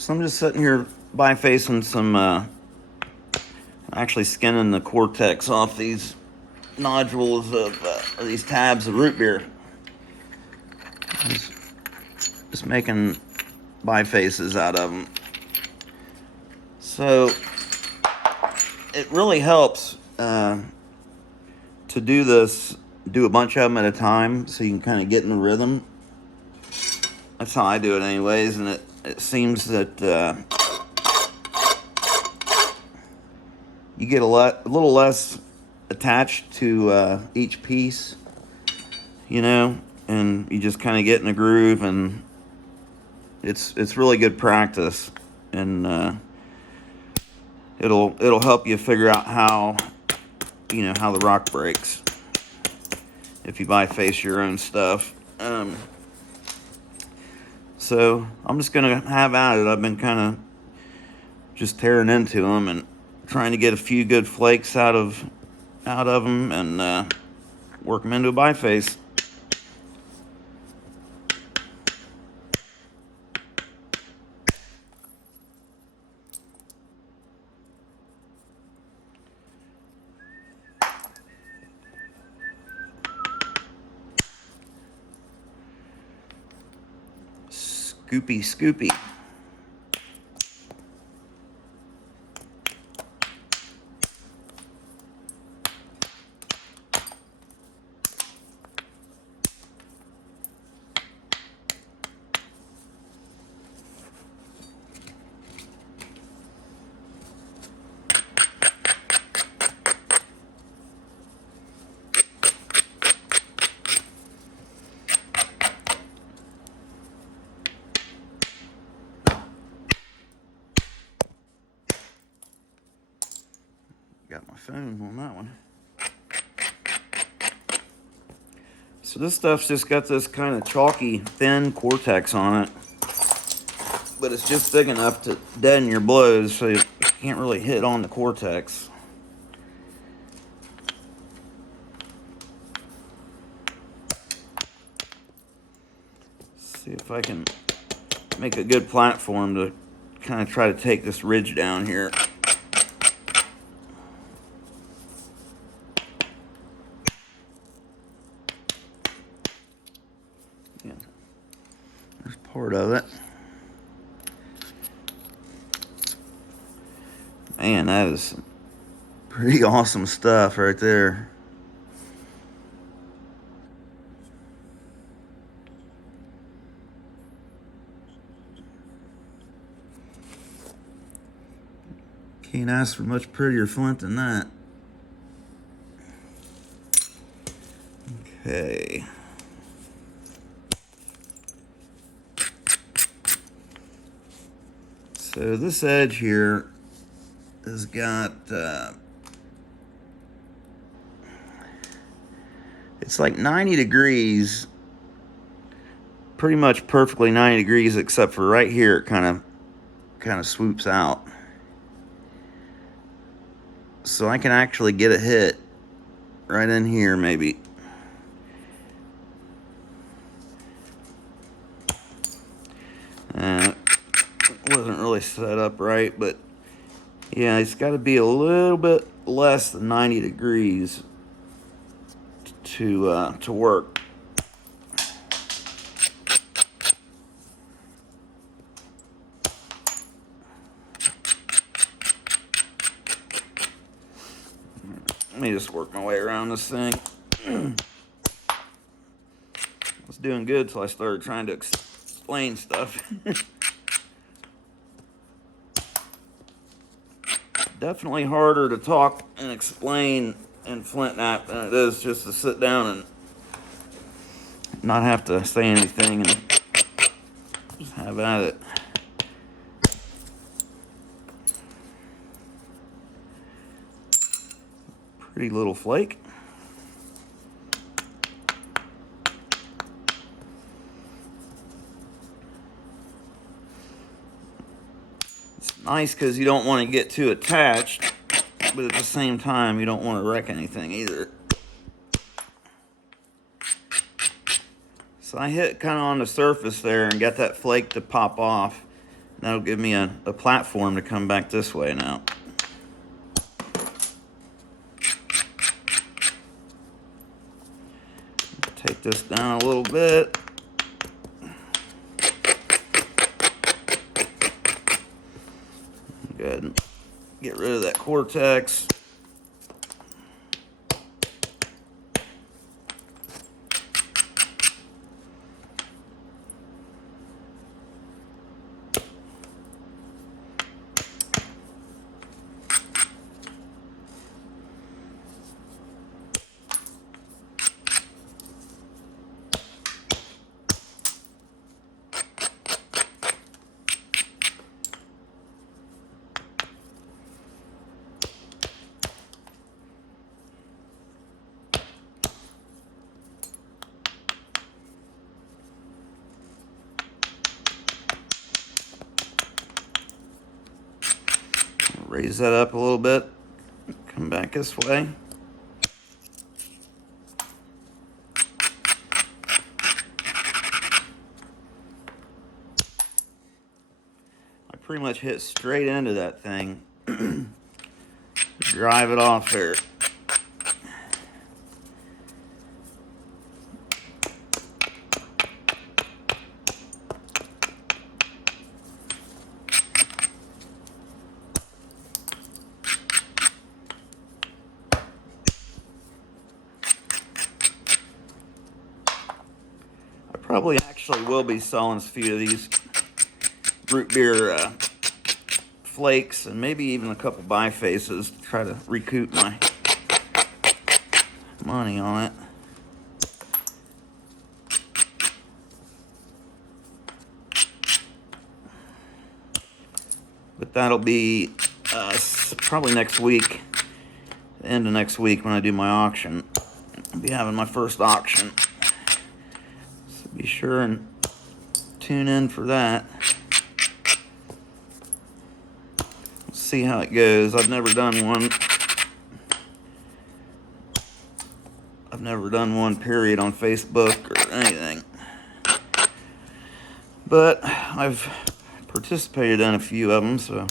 So I'm just sitting here bifacing some, actually skinning the cortex off these nodules of these tabs of root beer. Just making bifaces out of them. So it really helps to do this, do a bunch of them at a time so you can kind of get in the rhythm. That's how I do it anyways, and it seems that you get a little less attached to each piece, you know, and you just kind of get in a groove, and it's really good practice, and it'll help you figure out how the rock breaks if you biface your own stuff. So I'm just gonna have at it. I've been kind of just tearing into them and trying to get a few good flakes out of them and work them into a biface. Scoopy, scoopy. Got my phone on that one. So this stuff's just got this kind of chalky, thin cortex on it, but it's just big enough to deaden your blows, so you can't really hit on the cortex. See if I can make a good platform to kind of try to take this ridge down here. Yeah, there's part of it. Man, that is pretty awesome stuff right there. Can't ask for much prettier flint than that. Okay. So this edge here has got, it's like 90 degrees, pretty much perfectly 90 degrees, except for right here it kind of swoops out. So I can actually get a hit right in here maybe. It wasn't really set up right, but yeah, it's got to be a little bit less than 90 degrees to work. Let me just work my way around this thing. I was doing good till I started trying to explain stuff. Definitely harder to talk and explain in flint knap than it is just to sit down and not have to say anything and just have at it. Pretty little flake. It's nice because you don't want to get too attached, but at the same time you don't want to wreck anything either. So I hit kind of on the surface there and got that flake to pop off. That'll give me a platform to come back this way now. Take this down a little bit. Go ahead and get rid of that Cortex. Raise that up a little bit. Come back this way. I pretty much hit straight into that thing. Drive it off there. Probably actually will be selling a few of these root beer flakes and maybe even a couple bifaces to try to recoup my money on it. But that'll be probably next week, the end of next week when I do my auction. I'll be having my first auction. Be sure and tune in for that. Let's see how it goes. I've never done one. I've never done one, period, on Facebook or anything. But I've participated in a few of them, so.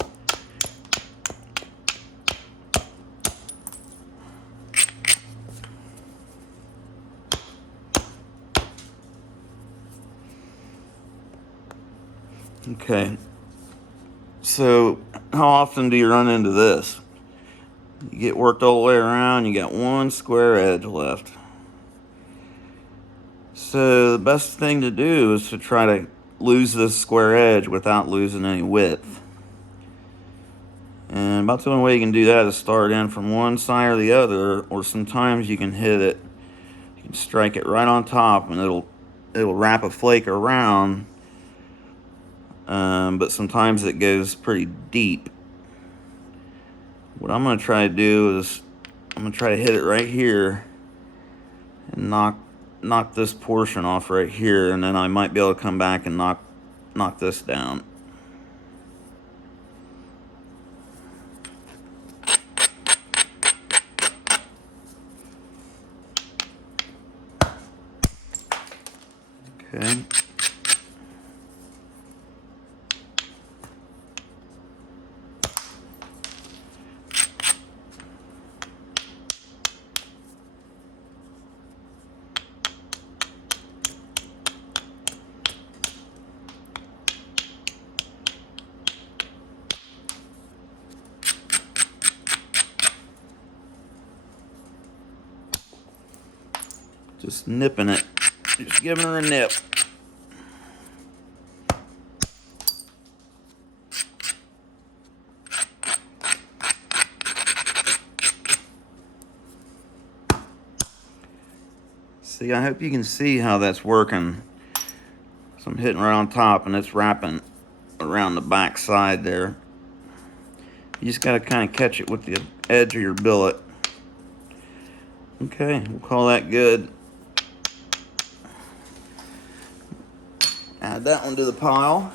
Okay, so how often do you run into this? You get worked all the way around, you got one square edge left. So the best thing to do is to try to lose this square edge without losing any width. And about the only way you can do that is start in from one side or the other, or sometimes you can hit it, you can strike it right on top and it'll wrap a flake around. But sometimes it goes pretty deep. What I'm going to try to do is I'm going to try to hit it right here and knock this portion off right here, and then I might be able to come back and knock this down. Okay. Just nipping it. Just giving her a nip. See, I hope you can see how that's working. So I'm hitting right on top and it's wrapping around the back side there. You just got to kind of catch it with the edge of your billet. Okay, we'll call that good. Add that one to the pile.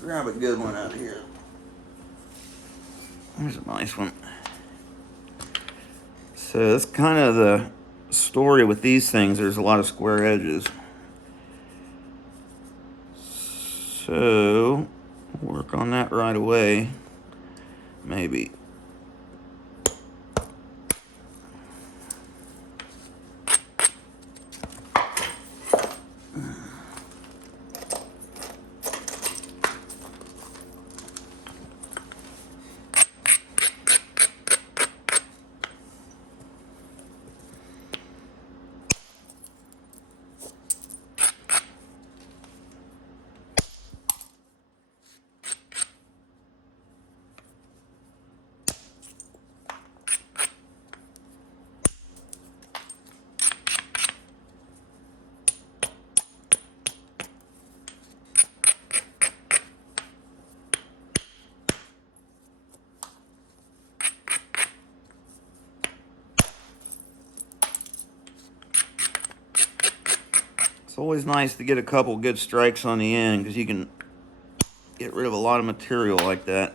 Grab a good one out of here. There's a nice one. So that's kind of the story with these things. There's a lot of square edges. So Work on that right away. Maybe. It's always nice to get a couple good strikes on the end because you can get rid of a lot of material like that.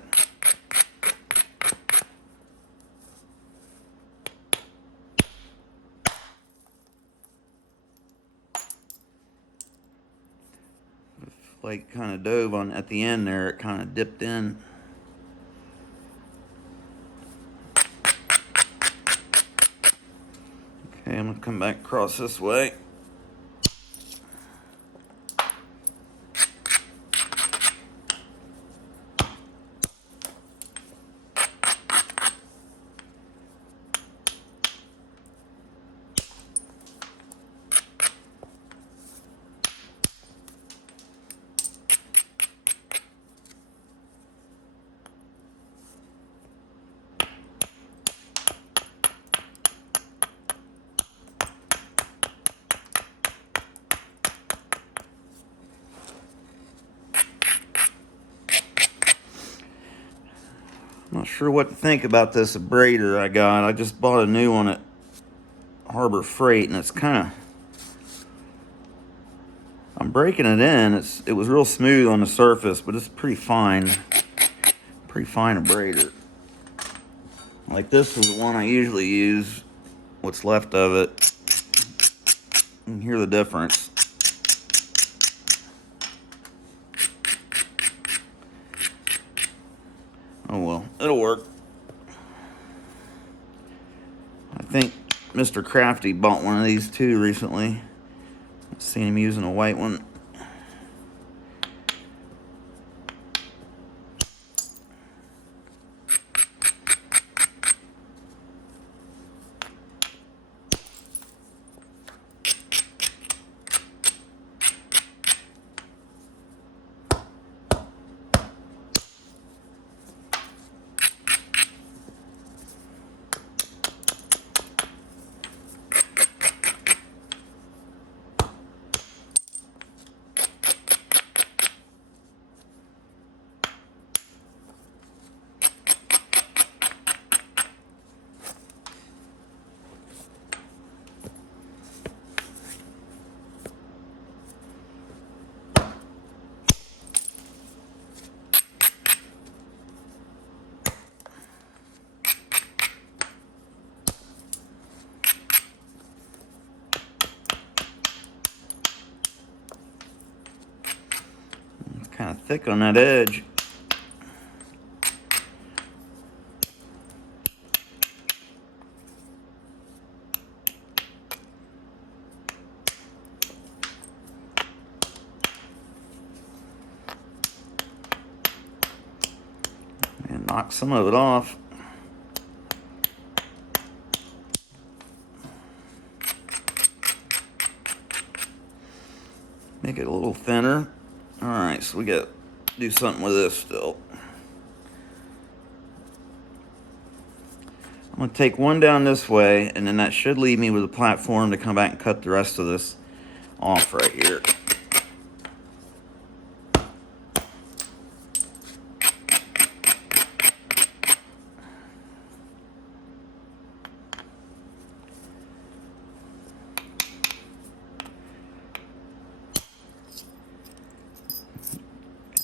Like kind of dove on at the end there, it kind of dipped in. Okay, I'm gonna come back across this way. Not sure what to think about this abrader I got. I just bought a new one at Harbor Freight, and it's kind of, I'm breaking it in. It was real smooth on the surface, but it's pretty fine abrader. Like this is the one I usually use. What's left of it. You can hear the difference. Oh well, it'll work. I think Mr. Crafty bought one of these too recently. I've seen him using a white one. Kind of thick on that edge. And knock some of it off. Make it a little thinner. Alright, so we got to do something with this still. I'm going to take one down this way, and then that should leave me with a platform to come back and cut the rest of this off right here.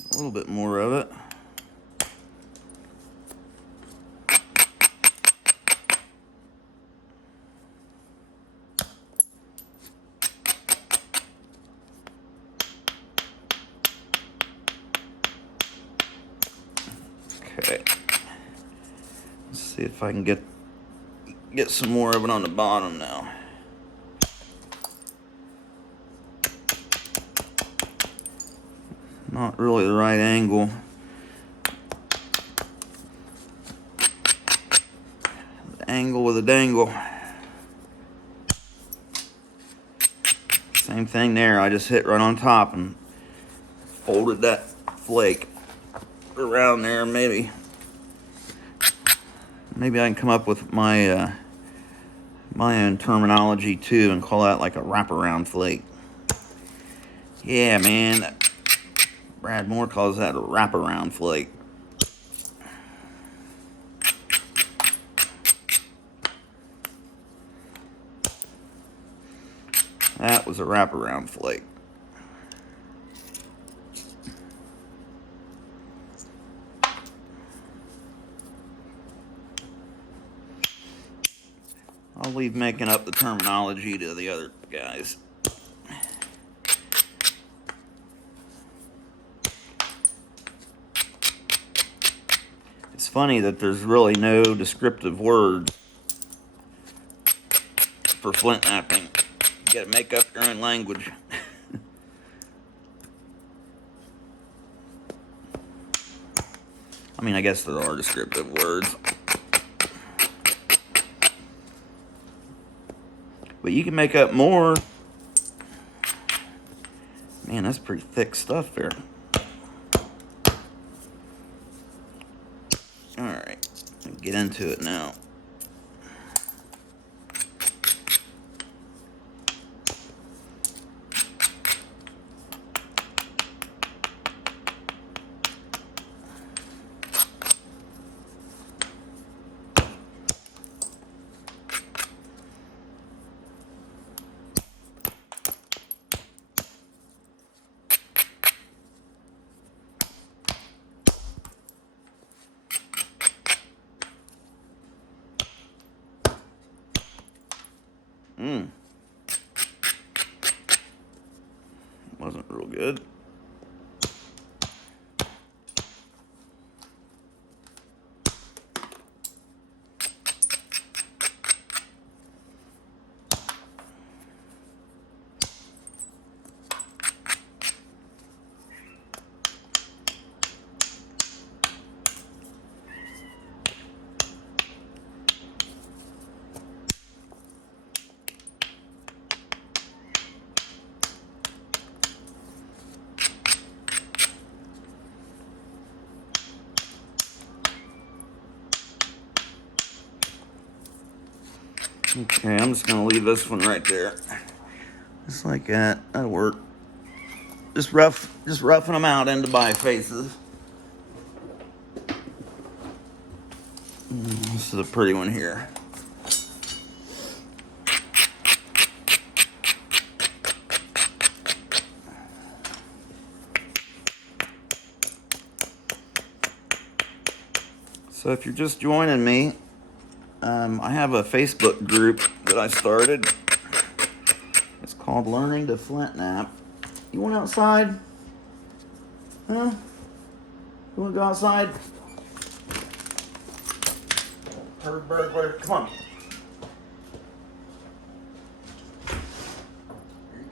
A little bit more of it. Okay. Let's see if I can get some more of it on the bottom now. Not really the right angle. The angle with a dangle. Same thing there. I just hit right on top and folded that flake around there. Maybe I can come up with my my own terminology too and call that like a wraparound flake. Yeah, man. Brad Moore calls that a wraparound flake. That was a wraparound flake. I'll leave making up the terminology to the other guys. It's funny that there's really no descriptive words for flint knapping. You gotta make up your own language. I mean, I guess there are descriptive words. But you can make up more. Man, that's pretty thick stuff there. Alright, get into it now. Wasn't real good. Okay, I'm just gonna leave this one right there. Just like that. That'll work. Just roughing them out into bifaces. This is a pretty one here. So if you're just joining me, I have a Facebook group that I started. It's called Learning to Flint Knap. You want outside? Huh? You want to go outside? Bird, burglar, come on.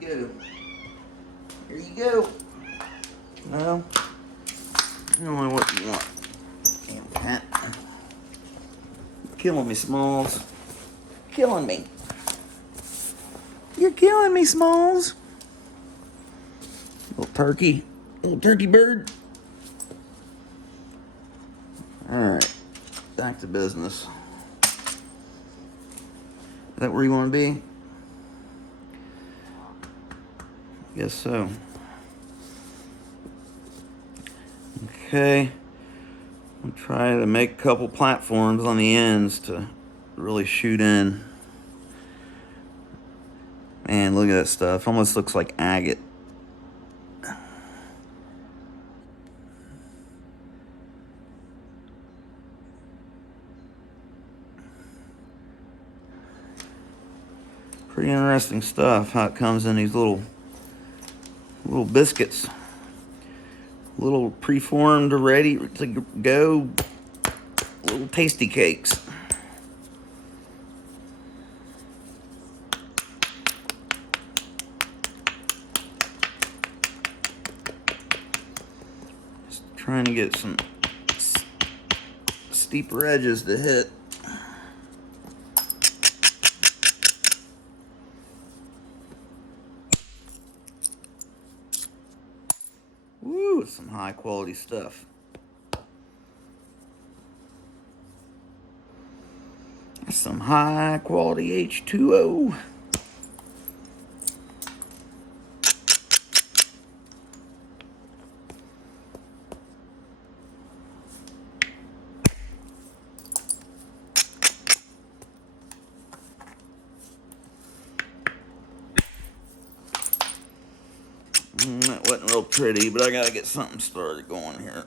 Here you go. Here you go. No? I don't know what you want. Damn cat. Killing me, Smalls. Killing me. You're killing me, Smalls. Little turkey bird. Alright, back to business. Is that where you want to be? I guess so. Okay. I'll try to make a couple platforms on the ends to really shoot in. Man, look at that stuff. Almost looks like agate. Pretty interesting stuff, how it comes in these little biscuits. Little preformed, ready to go little tasty cakes. Just trying to get some steeper edges to hit. Woo, some high quality stuff. Some high quality H2O. That wasn't real pretty, but I gotta get something started going here.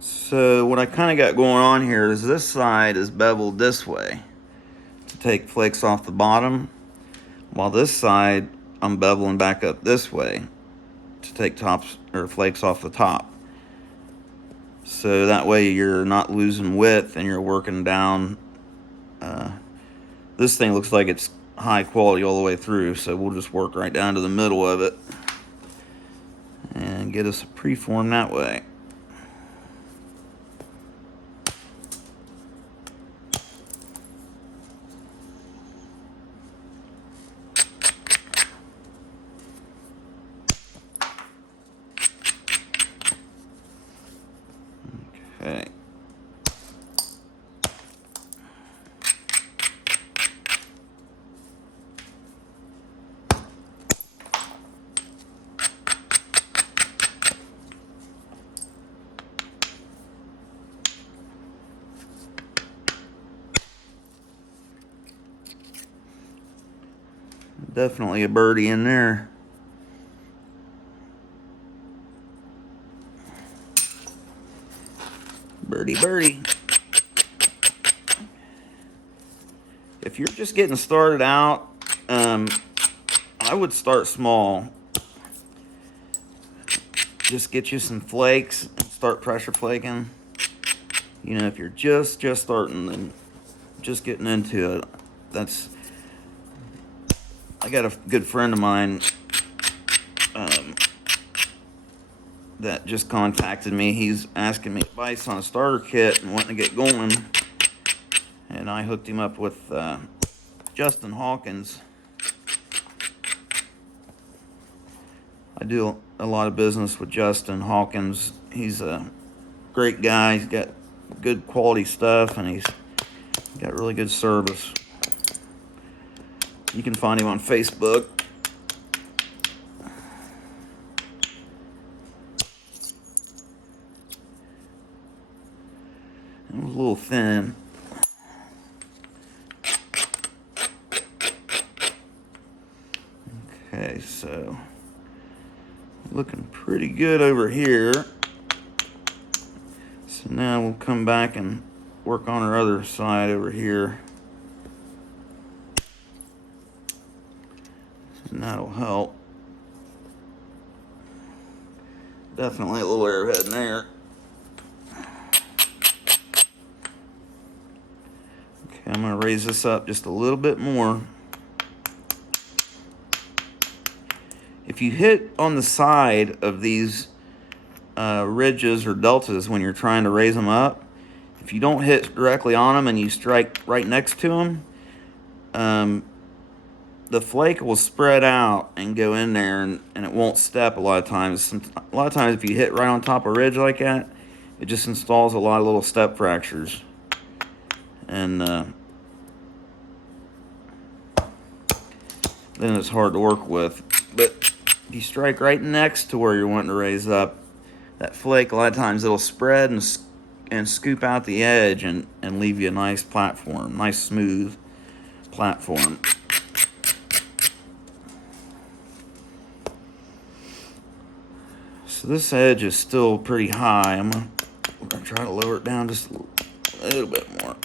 So what I kind of got going on here is this side is beveled this way to take flakes off the bottom, while this side I'm beveling back up this way to take tops or flakes off the top. So that way you're not losing width and you're working down. This thing looks like it's high quality all the way through, so we'll just work right down to the middle of it and get us a preform that way. Okay. Definitely a birdie in there. Birdie, birdie. If you're just getting started out, I would start small. Just get you some flakes and start pressure flaking. You know, if you're just starting and just getting into it, I got a good friend of mine that just contacted me. He's asking me advice on a starter kit and wanting to get going. And I hooked him up with Justin Hawkins. I do a lot of business with Justin Hawkins. He's a great guy. He's got good quality stuff and he's got really good service. You can find him on Facebook. It was a little thin. Okay, so looking pretty good over here. So now we'll come back and work on our other side over here. And that'll help. Definitely a little arrowhead in there. Okay, I'm going to raise this up just a little bit more. If you hit on the side of these ridges or deltas when you're trying to raise them up, if you don't hit directly on them and you strike right next to them, the flake will spread out and go in there and it won't step a lot of times. A lot of times if you hit right on top of a ridge like that, it just installs a lot of little step fractures. And then it's hard to work with. But if you strike right next to where you're wanting to raise up, that flake, a lot of times it'll spread and scoop out the edge and leave you a nice platform, nice smooth platform. So this edge is still pretty high. We're gonna try to lower it down just a little bit more.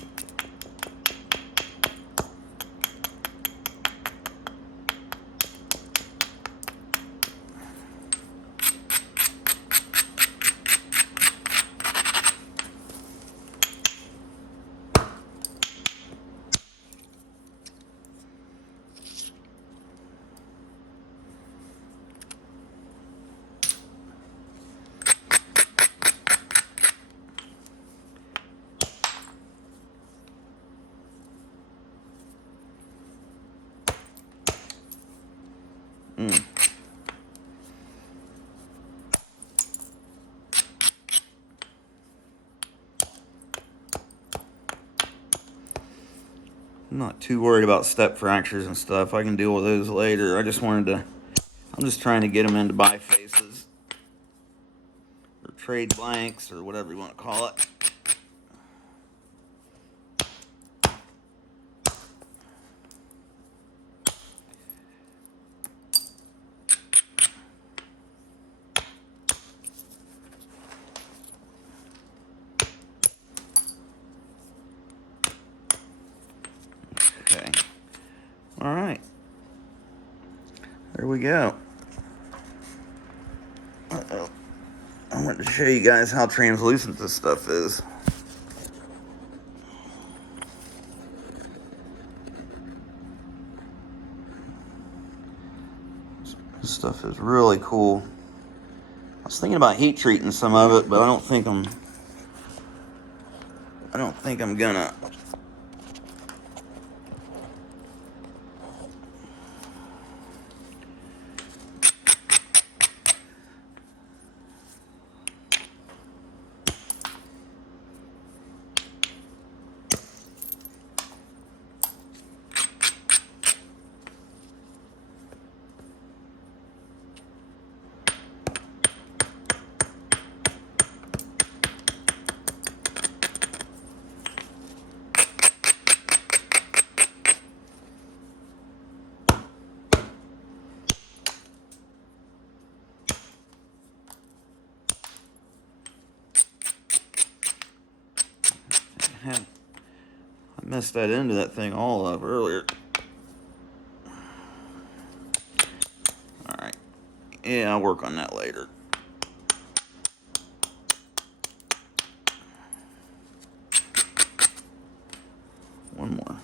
I'm not too worried about step fractures and stuff. I can deal with those later. I'm just trying to get them into bifaces or trade blanks or whatever you want to call it. Okay. All right. There we go. Uh-oh. I wanted to show you guys how translucent this stuff is. This stuff is really cool. I was thinking about heat treating some of it, but I don't think I'm gonna. I messed that into that thing all up earlier. Alright. Yeah, I'll work on that later. One more.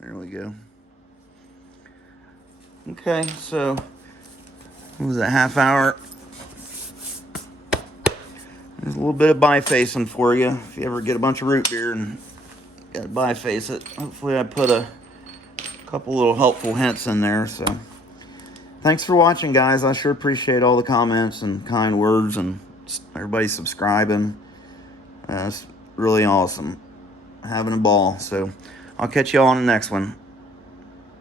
There we go. Okay, so what was that, half hour? There's a little bit of bifacing for you if you ever get a bunch of root beer and gotta biface it. Hopefully I put a couple little helpful hints in there. So thanks for watching, guys. I sure appreciate all the comments and kind words and everybody subscribing. It's really awesome. Having a ball. So I'll catch you all on the next one.